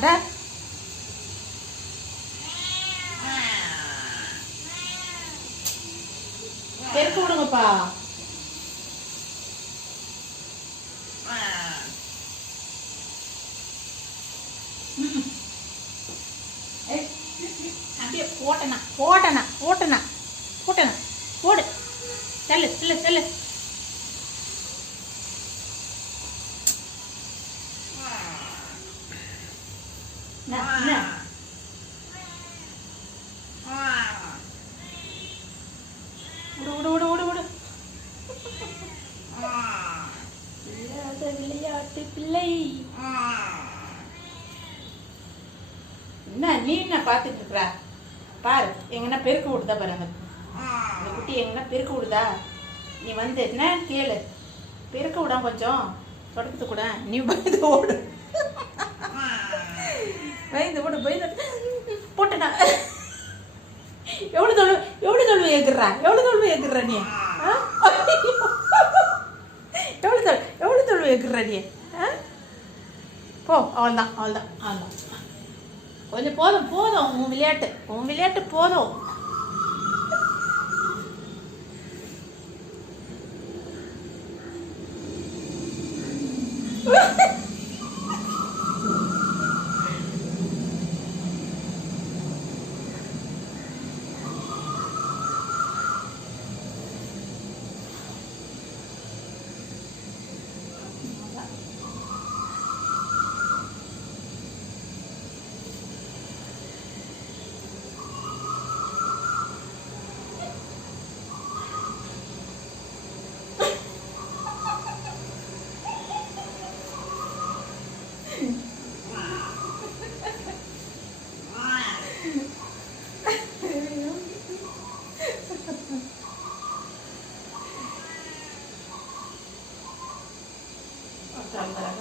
அட பெருக்க விடுங்கப்பா. அப்படியே போட்டனா போட்டனா போட்டனா போட்டனா போடு. Cell cell cell. விடு விடு விடு விடு விடு. விளையாட்டு பிள்ளை. என்ன நீ என்ன பார்த்துட்டு இருக்கிற? பாரு எங்கன்னா பெருக்க விடுதா பாரு. அந்த குட்டி எங்கன்னா பெருக்க விடுதா? நீ வந்து என்ன கேளு. பெருக்க விடாம கொஞ்சம் தொடக்கத்து கூட நீ பயந்து ஓடு. பயந்து ஓடு பயந்து போட்டனா. எவ்வளோ தொழுவு ஏக்குறா? எவ்வளோ தொழுவு ஏக்குற நீ? எவ்வளோ தொழுவு ஏக்குற நீ? போ. அவள்தான் அவள்தான் அவள்தான். கொஞ்சம் போதும் போதும். உன் விளையாட்டு போதும்.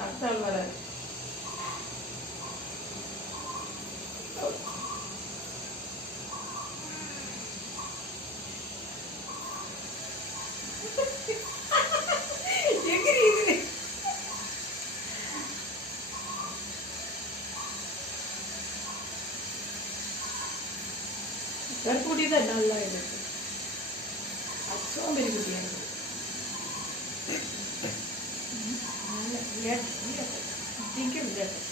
அசால் வர கருப்புடி தான் நல்லா இருக்கு. சோம்பேறி குட்டியா இருக்கு. விளையாட்டு திங்க விளையாட்டு.